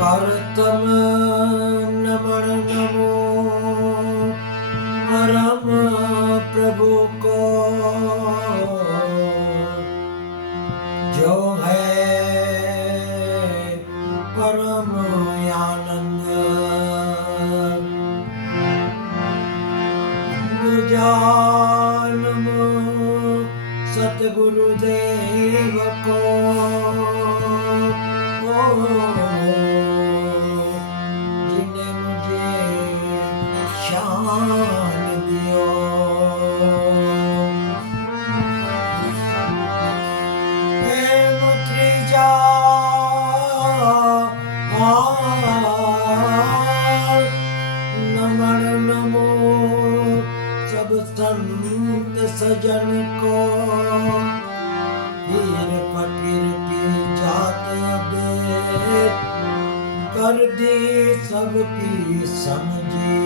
भारतम नमन नमो परम प्रभु को, जो है परम आनंद। नमो सतगुरुदेव को, जिन्हें मुझे शान दियो। नमन नमो सब संत सजन को, पीर फकीर की जात अबेद कर दी सबकी समझी।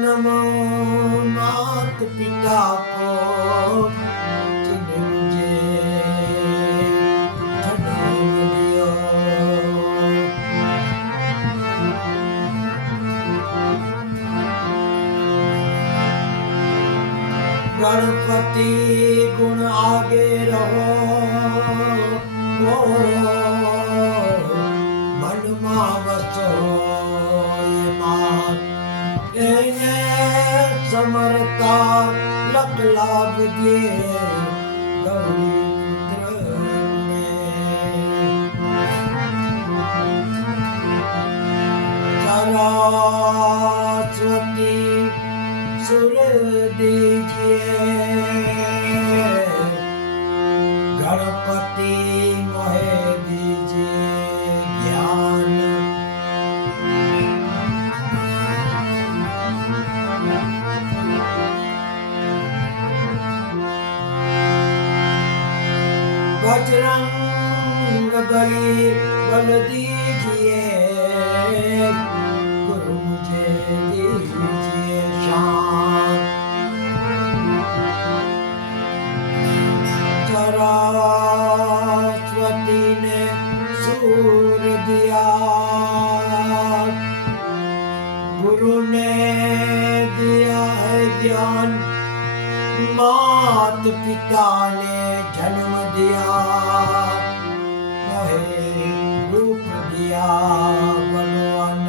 नमो मात पिता को, जिन्हें मुझे जन्म दियो। गणपति गुण आगे रहो, मन मा बसो ये मात समरता लख लाभ दिए गौरी पुत्र सरस्वती सुर दीजिए, गणपति मोहे दीजिए ज्ञान। बजरंग बली बल दीजिए, गुरु मुझे दीजिए शान। सरस्वती ने सूर दिया, गुरु ने दिया है ज्ञान। मात पिता ने जन्म दिया, मोहे रूप दिया भगवान।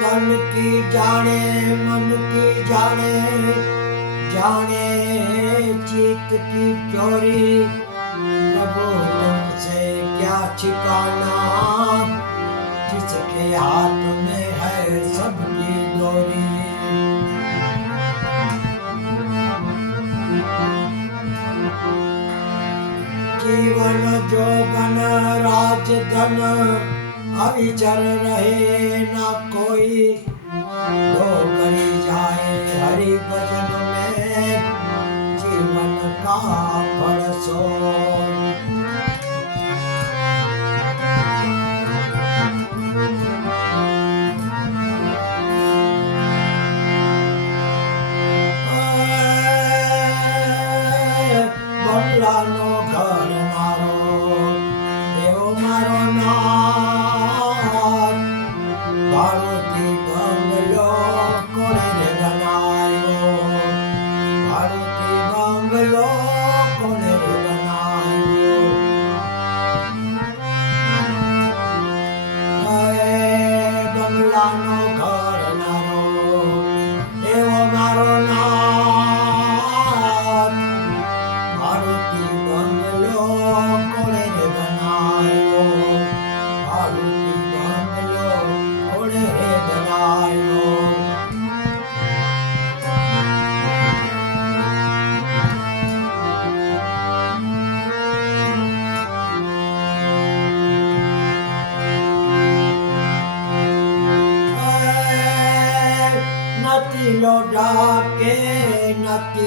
तन की जाने मन की जाने, जाने चित की चोरी। प्रभु तुमसे क्या छिपाना, जिसके हाथ में है सबकी डोरी। जीवन जोगन राजधन अविचर रहे ना कोई, दो करी जाए हरि भजन में जीवन का फल सो। बल्लानो घर मारो देव मारो नाथ, भारती बंगलो कोने रे बनायो, भारती बंगलो कोने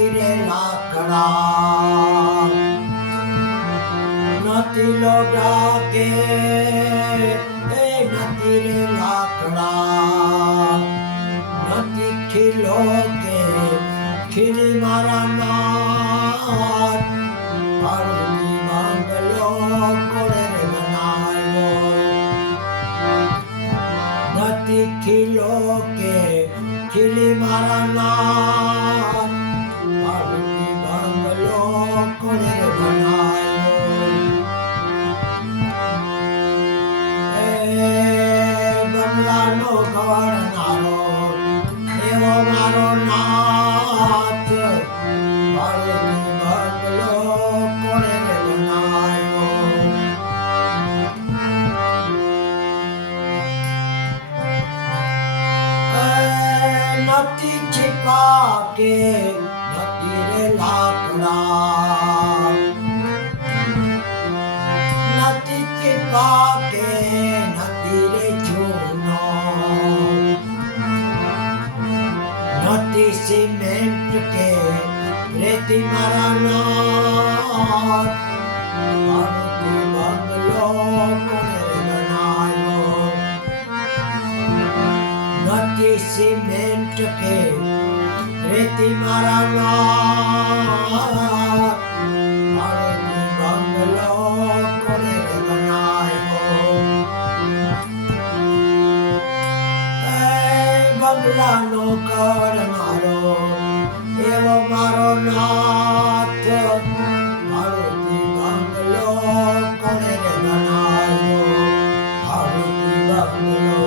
નથી રે લાકડા નથી લોઢા કે એ નથી રે લાકડા નથી ખીલો કે ખીલી મારા નાથ પાર્વતી બંગલો કોણે રે બનાવ્યો નથી ખીલો કે ખીલી મારા નાથ પાર્વતી બંગલો કોણે રે બનાવ્યો એ બંગલાનો ઘડનારો એવો મારો નાથ પાર્વતી બંગલો કોણે રે બનાવ્યો નથી છીપા કે નથી રે લાકડા નથી છીપા કે નથી રે ચૂનો નથી સિમેન્ટ કે રેતી મારા નાથ પાર્વતી બંગલો કોણે રે બનાવ્યો નથી સિમેન્ટ કે રેતી મારા નાથ પાર્વતી બંગલો કોણે રે બનાવ્યો એ બંગલાનો કરનારો એવો મારો નાથ પાર્વતી બંગલો કોણે રે બનાવ્યો પાર્વતી બંગલો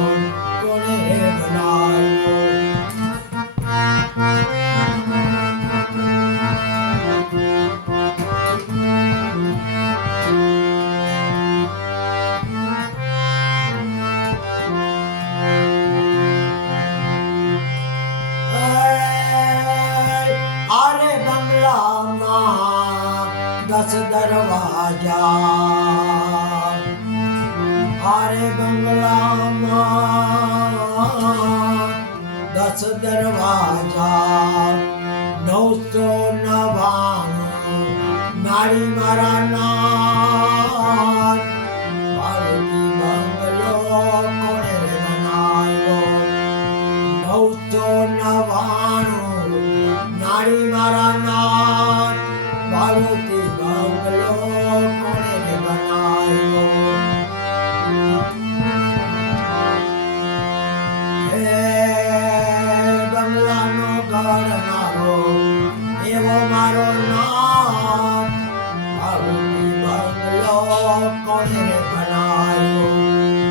કોણે રે બનાવ્યો આરે બંગલામાં 10 દરવાજા આરે બંગલામાં 10 દરવાજા 999 નારી મારા નાથ પાર્વતી બંગલો કોણે રે બનાવ્યો 999 નારી મારા નાથ પાર્વતી બંગલો કોણે રે બનાવ્યો હે બંગલાનો ઘડનારો એવો મારો નાથ પાર્વતી બંગલો કોણે રે બનાવ્યો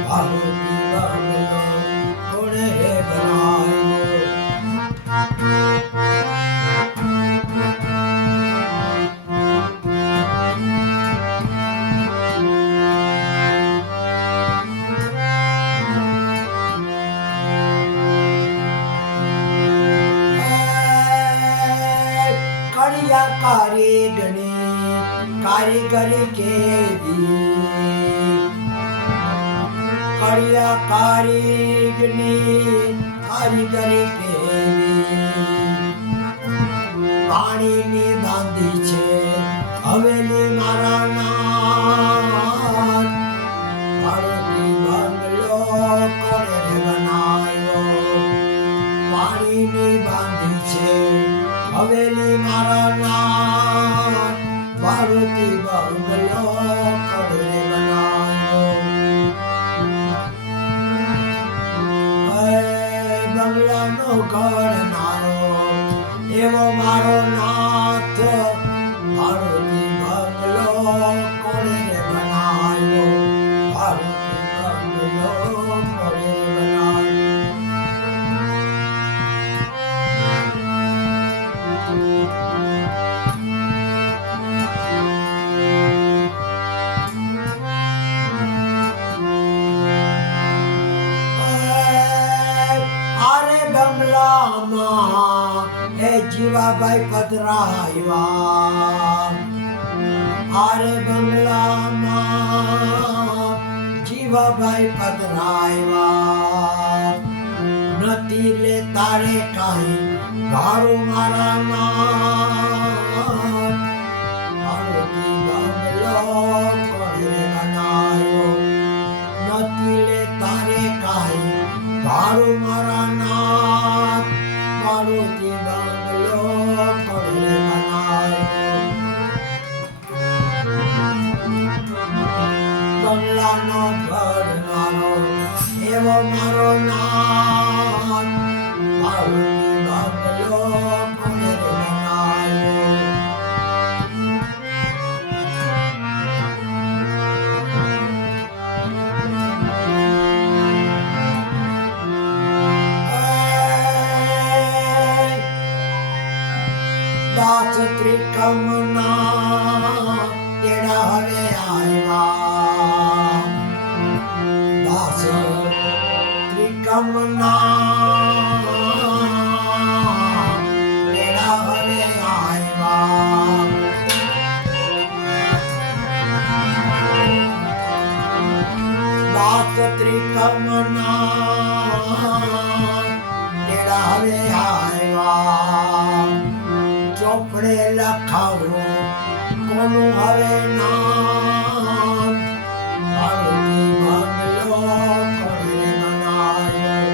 પાર્વતી બંગલો કોણે રે બનાવ્યો કડિયા કારીગરની કારીગરી કેવી કડિયા કારીગરની કારીગરી કેવી પાણીની બાંધી છે હવેલી મારા નાથ પાર્વતી બંગલો કોણે રે બનાવ્યો પાણીની બાંધી છે હવેલી મારા નાથ પાર્વતી બંગલો કોણે રે બનાવ્યો બંગલાનો ઘડનારો એવો મારો નાથ પાર્વતી બંગલો કોણે રે બનાવ્યો પાર્વતી બંગલો કોણે રે બનાવ્યો આરે બંગલામાં એ જીવાભાઈ પધરાવ્યા આરે બંગલામાં જીવાભાઈ પધરાવ્યા નથી લે તારે કાંઈ ભારું મારા નાથ મારું મારા નાથ મારુતિ બંગલો કોણે બનાવ્યો બંગલાનો ઘડનારો એવો મારો નાથ મારુતિ બંગલો કોણે બનાવ્યો દાસ ત્રિકમના તેડા હવે આવ્યા દાસ ત્રિકમના તેડા હવે આવ્યા દાસ ત્રિકમના તેડા હવે આવ્યા ચોપડે લખાવો કોનું હવે નામ મારુતિ બંગલો કોણે બનાવ્યો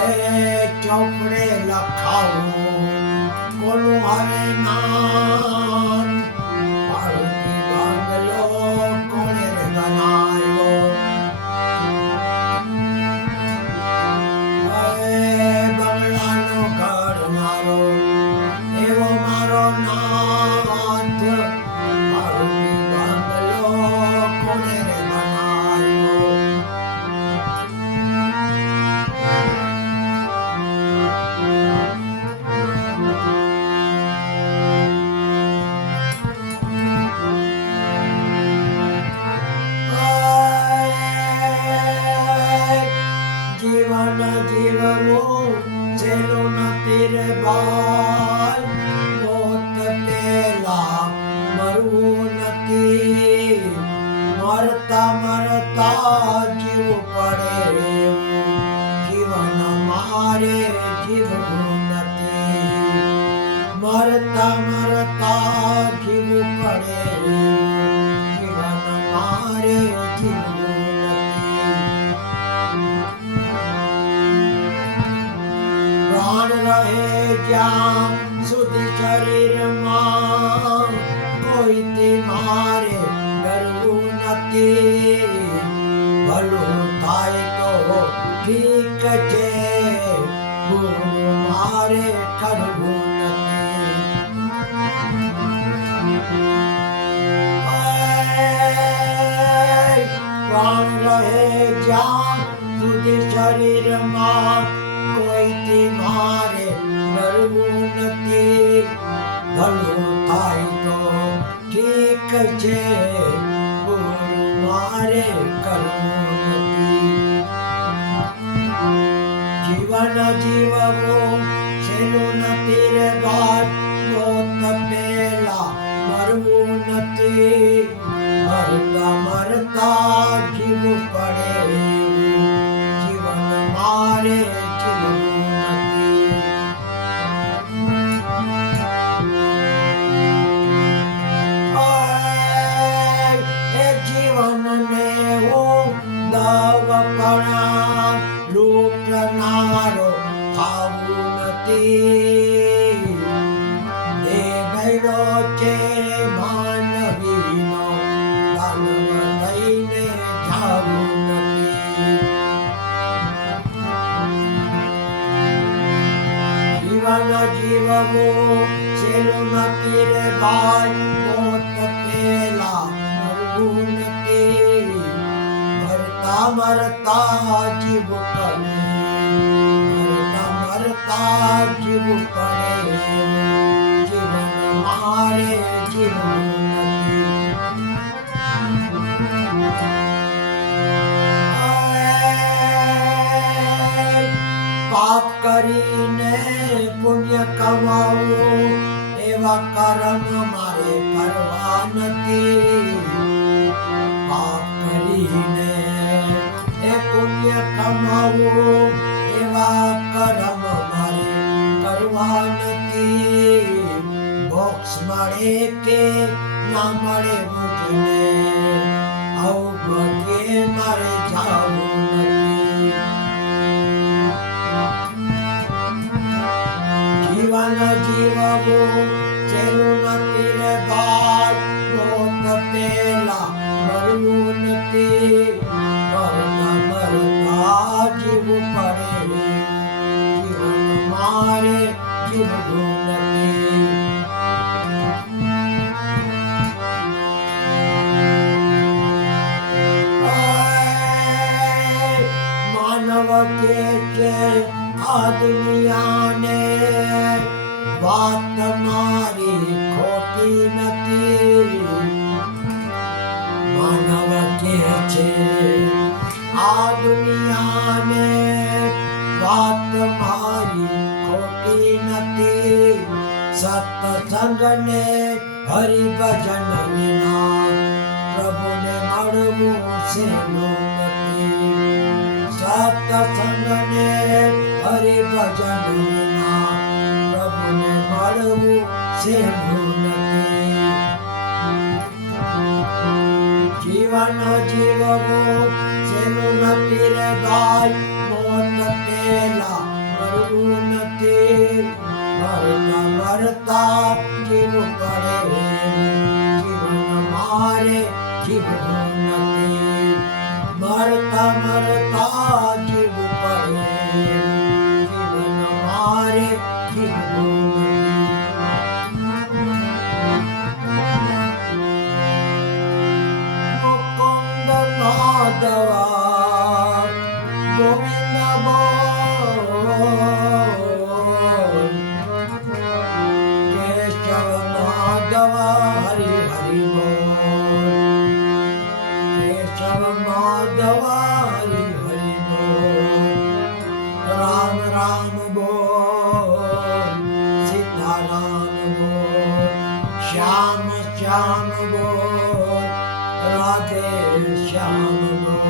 એ ચોપડે લખાવો કોનું હવે નામ મારુતિ બંગલો કોણે બનાવ્યો બંગલાનો ઘડનારો એવો મારો નાથ મારુતિ બંગલો કોણે બનાવ્યો જીવન જીવવું છેલ્લું નથી રે બાલ મોત પેલા મરવું નથી મરતા મરતા જીવવું પડે જીવન મારે જીવવું નથી મરતા મરતા જીવવું પડે જીવન મારે જીવવું પ્રાણ રહે જ્યાં સુધી શરીરમાં કોઈથી મારે ડરવું નથી ભલું થાય તો ઠીક છે ગુરુ મારે કરવું નથી પ્રાણ રહે જ્યાં સુધી શરીરમાં કોઈથી મારે ડરવું નથી ભલું થાય તો ઠીક છે ગુરુ મારે કરવું નથી જીવન જીવવું છેલ્લું નથી રે બાર મોત પેલા મરવું નથી મરતા મરતા જીવવું પડે જીવન મારે જીવનને હું દવપણા લૂંટનારો ખાવું નથી એ ભૈરો છે માનવીનો દાનવ થઈને જાવું નથી જીવન જીવવું છેલ્લું નથી રે ભાઈ મોત પેલા મરવું નથી મરતા મરતા જીવવું પડે મરતા મરતા જીવવું પડે જીવન મારે જીવવું નથી પાપ કરીને પુણ્ય કમાવું એવા કર્મ મારે કરવા નથી પાપ કરીને એ પુણ્ય કમાવું એવા કર્મ મારે કરવા નથી મોક્ષ મળે કે ના મળે મુજને આવું બધે મારે જાવું નથી મરવું નથી, મરતા મરતા જીવવું પડે, જીવન મારે જીવવું નથી. માનવ કે છે આ દુનિયાને, વાત મારી ખોટી નથી. માનવ કે છે આ દુનિયાને, વાત મારી ખોટી નથી. સત્સંગને હરિભજન વિના પ્રભુને મળવું સહેલું નથી. સત્સંગને હરિભજન વિના પ્રભુને મળવું સહેલું નથી. જીવન જીવવું સહેલું નથી રે ભાઈ, મોત પેલા મરવું નથી. મરતા મરતા જીવવું પડે, જીવન મારે જીવવું નથી. મરતા મરતા જીવવું પડે, જીવન મારે જીવવું નથી. મુકુંદ માધવા ગોવિંદ બોલ, કેશવ માધવ હરિ હરિ બોલ, કેશવ માધવ હરિ હરિ બોલ. રામ રામ બોલ, સીતારામ બોલ, શ્યામ શ્યામ બોલ, રાધે શ્યામ બોલ.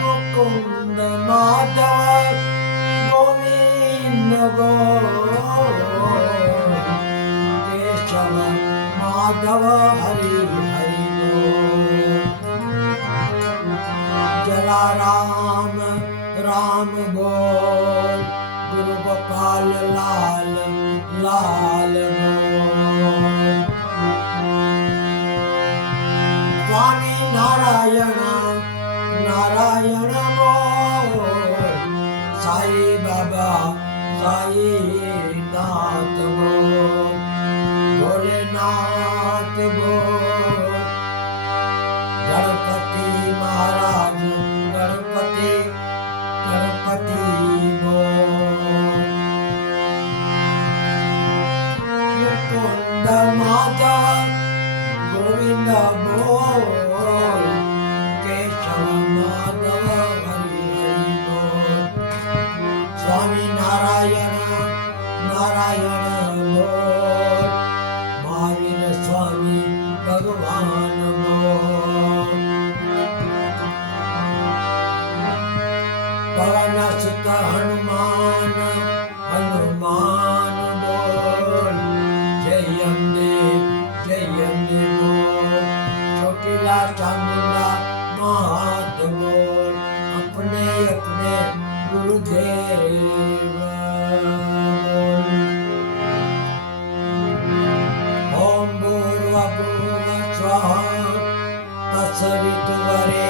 મુકુંદ માધવ ગોવિંદ બોલ, કેશવ માધવ હરિ હરિ બોલ. જલારામ રામ બોલ, ગુરુ ગોપાલ લાલ લાલ બોલ. સ્વામી નારાયણ નારાયણ બોલ, સાઈ બાબા સાઈ નાથ બોલ, ભોલેનાથ બોલ. ગણપતિ મહારાજ ગણપતિ ગણપતિ બોલ. મુકુંદ માધવ ગોવિંદ બોલ, કેશવ માધવ હરિ હરિ બોલ. સ્વામી નારાયણ નારાયણ બોલ, મહાવીર સ્વામી ભગવાન બોલ. પવન સુત હનુમાન હનુમાન બોલ, જય અંબે બોલ. ચોટીલા ચામુંડા માત બોલ, अपने अपने गुरुदेव बोल. ओम भूर्भुवः स्वः तत्सवितुर्वरेण्यं